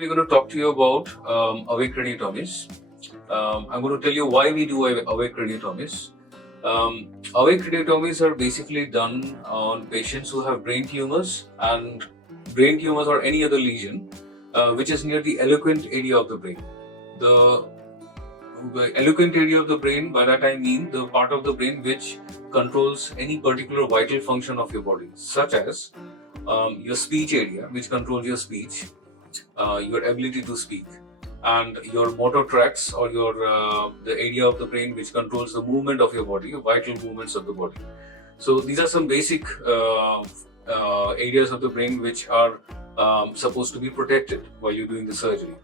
we're going to talk to you about awake craniotomies. I'm going to tell you why we do awake craniotomies. Awake craniotomies are basically done on patients who have brain tumors or any other lesion which is near the eloquent area of the brain. The eloquent area of the brain, by that I mean the part of the brain which controls any particular vital function of your body, such as your speech area, which controls your speech, your ability to speak, and your motor tracts, or your the area of the brain which controls the movement of your body, vital movements of the body. So these are some basic areas of the brain which are supposed to be protected while you're doing the surgery.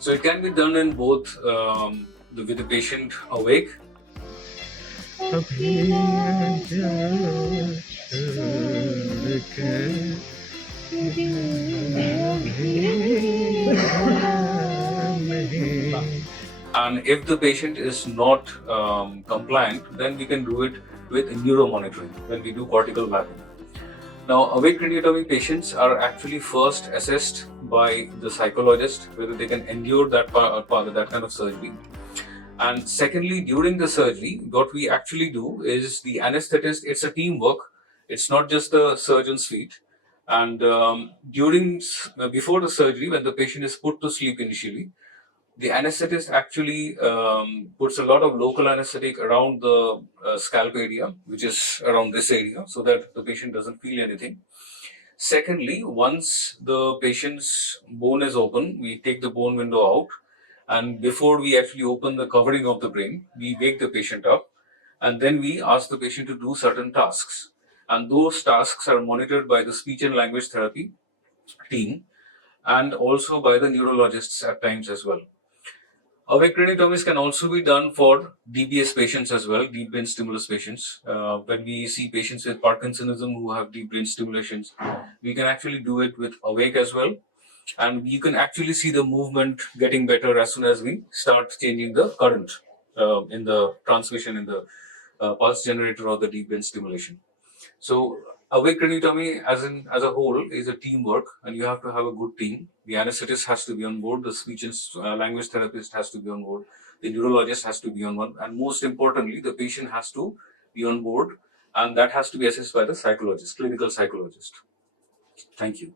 So it can be done in both with the patient awake. And if the patient is not compliant, then we can do it with neuromonitoring when we do cortical mapping. Now, awake craniotomy patients are actually first assessed by the psychologist whether they can endure that kind of surgery. And secondly, during the surgery, what we actually do is the anesthetist, it's a teamwork. It's not just the surgeon's feat. And before the surgery, when the patient is put to sleep initially, the anesthetist actually puts a lot of local anesthetic around the scalp area, which is around this area, so that the patient doesn't feel anything. Secondly, once the patient's bone is open, we take the bone window out, and before we actually open the covering of the brain, we wake the patient up, and then we ask the patient to do certain tasks. And those tasks are monitored by the speech and language therapy team and also by the neurologists at times as well. Awake craniotomies can also be done for DBS patients as well, deep brain stimulus patients. When we see patients with Parkinsonism who have deep brain stimulations, we can actually do it with awake as well. And you can actually see the movement getting better as soon as we start changing the current in the transmission in the pulse generator or the deep brain stimulation. So awake craniotomy as a whole is a teamwork, and you have to have a good team. The anesthetist has to be on board, the speech and language therapist has to be on board, the neurologist has to be on board, and most importantly, the patient has to be on board, and that has to be assessed by the psychologist, clinical psychologist. Thank you.